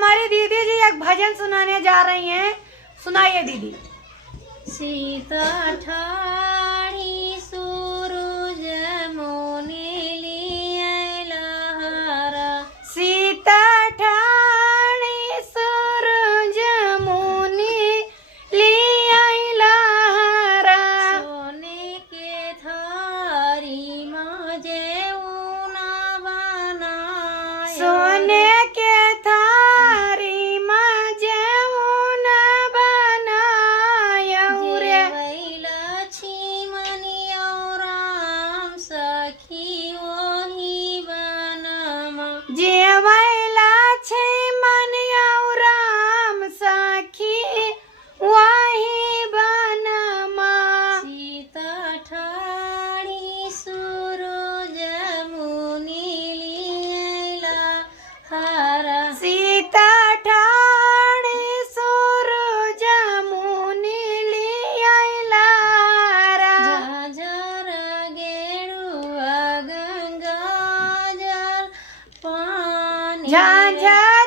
हमारी दीदी जी एक भजन सुनाने जा रही हैं। सुनाइए दीदी। सीता ठाड़ी सूरज मोने लिए लहरा। सीता ठाणी सूरज मुनि लिया लहरा। सोने के थारी में जेऊना बनाया। सोने के थारी में जेऊन बनाया रे। लक्ष्मणी और राम सखी वही बनमा। जेवैला लक्ष्मण और राम सखी वही बनमा। सीता ठाणी सूरज मुनि लिए लहरा। सीता ठाणी सूरज मुनि लिया लहरा। झाझर गेरुआ गंगा जल पानी। झाझर